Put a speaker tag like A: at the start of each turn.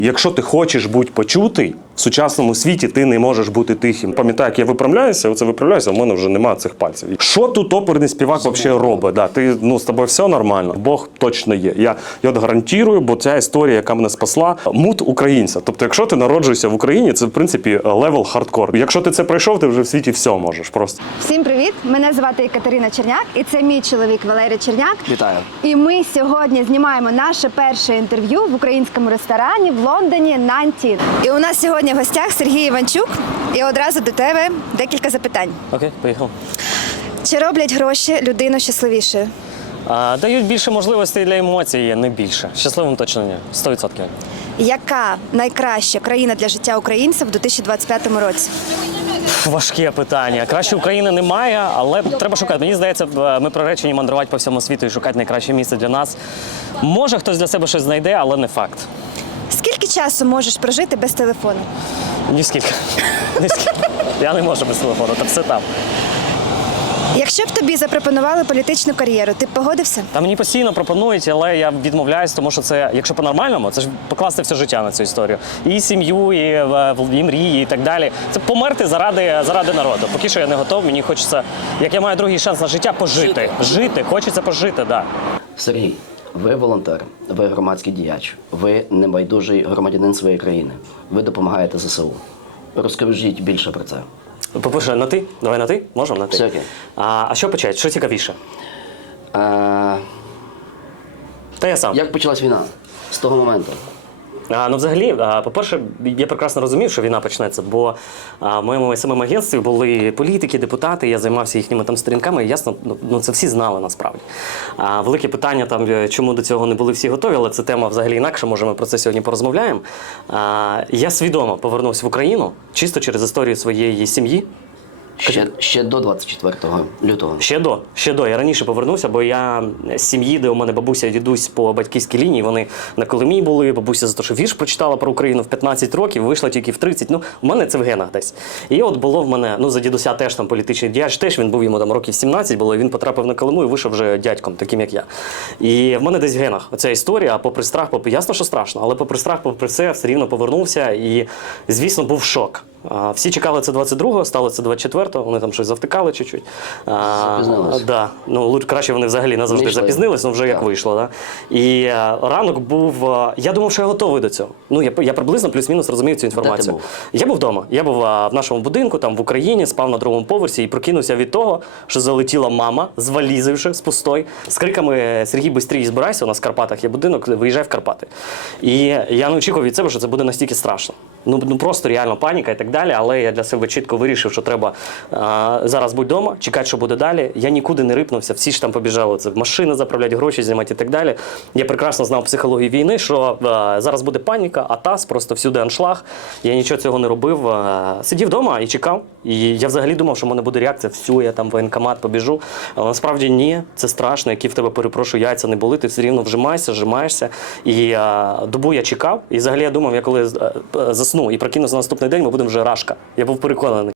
A: Якщо ти хочеш бути почутий, в сучасному світі ти не можеш бути тихим. Пам'ятаю, як я виправляюся, в мене вже немає цих пальців. Що тут оперний співак взагалі робить? Да, ти, з тобою все нормально, Бог точно є. Я от гарантую, бо ця історія, яка мене спасла, мут українця. Тобто, якщо ти народжуєшся в Україні, це, в принципі, левел хардкор. Якщо ти це пройшов, ти вже в світі все можеш просто.
B: Всім привіт! Мене звати Катерина Черняк, і це мій чоловік Валерій Черняк.
C: Вітаю.
B: І ми сьогодні знімаємо наше перше інтерв'ю в українському ресторані в Лондоні «Нантін». І у нас сьогодні в гостях Сергій Іванчук. І одразу до тебе декілька запитань.
C: Окей, поїхав.
B: Чи роблять гроші людину щасливішою?
C: Дають більше можливостей для емоцій, не більше. Щасливим точно ні. 100%.
B: Яка найкраща країна для життя українців у 2025 році?
C: Важке питання. Краще України немає, але треба шукати. Мені здається, ми приречені мандрувати по всьому світу і шукати найкраще місце для нас. Може, хтось для себе щось знайде, але не факт.
B: Скільки часу можеш прожити без телефону?
C: Ні скільки. Я не можу без телефону, та все там.
B: Якщо б тобі запропонували політичну кар'єру, ти б погодився?
C: Та мені постійно пропонують, але я відмовляюсь, тому що це, якщо по-нормальному, це ж покласти все життя на цю історію. І сім'ю, і мрії, і так далі. Це померти заради народу. Поки що я не готов, мені хочеться, як я маю другий шанс на життя, пожити. Жити, хочеться пожити, так. Да.
D: Сергій, ви волонтер, ви громадський діяч, ви небайдужий громадянин своєї країни. Ви допомагаєте ЗСУ. Розкажіть більше про це.
C: По-перше, на ти? Давай на ти? Можемо на ти?
D: Все окей.
C: А що почати? Що цікавіше? Та я сам.
D: Як почалась війна? З того моменту.
C: Взагалі, по-перше, я прекрасно розумів, що війна почнеться, бо в моєму самому агентстві були політики, депутати, я займався їхніми там сторінками, і ясно, це всі знали насправді. Велике питання, там, чому до цього не були всі готові, але це тема взагалі інакша, може ми про це сьогодні порозмовляємо. Я свідомо повернувся в Україну, чисто через історію своєї сім'ї.
D: Ще до 24 лютого.
C: Ще до. Я раніше повернувся, бо я з сім'ї, де у мене бабуся і дідусь по батьківській лінії, вони на Колимі були, бабуся за те, що вірш прочитала про Україну в 15 років, вийшла тільки в 30. У мене це в генах десь. І от було в мене, за дідуся теж там політичний діяч, теж він був, йому там років 17 було, і він потрапив на Колиму і вийшов вже дядьком, таким як я. І в мене десь в генах оця історія, попри страх, ясно, що страшно, але попри страх, попри все рівно повернувся і, звісно, був шок. Всі чекали це 22-го, стало це 24-го, вони там щось завтикали чуть-чуть.
D: Запізнились.
C: Да. Краще вони взагалі назавжди запізнились, вже як вийшло. Да? І ранок був, я думав, що я готовий до цього. Я приблизно плюс-мінус розумів цю інформацію.
D: Де ти був?
C: Я був вдома. Я був в нашому будинку, там в Україні, спав на другому поверсі і прокинувся від того, що залетіла мама, звалізивши з пустой, з криками «Сергій, бистрій, збирайся, у нас в Карпатах є будинок, виїжджай в Карпати». І я не очікував від себе, що це буде настільки страшно. Просто реально паніка і так далі, але я для себе чітко вирішив, що треба зараз бути вдома, чекати, що буде далі. Я нікуди не рипнувся, всі ж там побіжали, це машини заправляти, гроші знімати і так далі. Я прекрасно знав психологію війни, що зараз буде паніка, атас, просто всюди аншлаг. Я нічого цього не робив, сидів вдома і чекав. І я взагалі думав, що в мене буде реакція, я там в воєнкомат побіжу. Але насправді ні, це страшно, які в тебе, перепрошую, яйця не були, ти все рівно вжимаєшся. І добу я чекав, і взагалі я думав, я коли засну і прокинувся на наступний день, ми будемо вже рашка. Я був переконаний.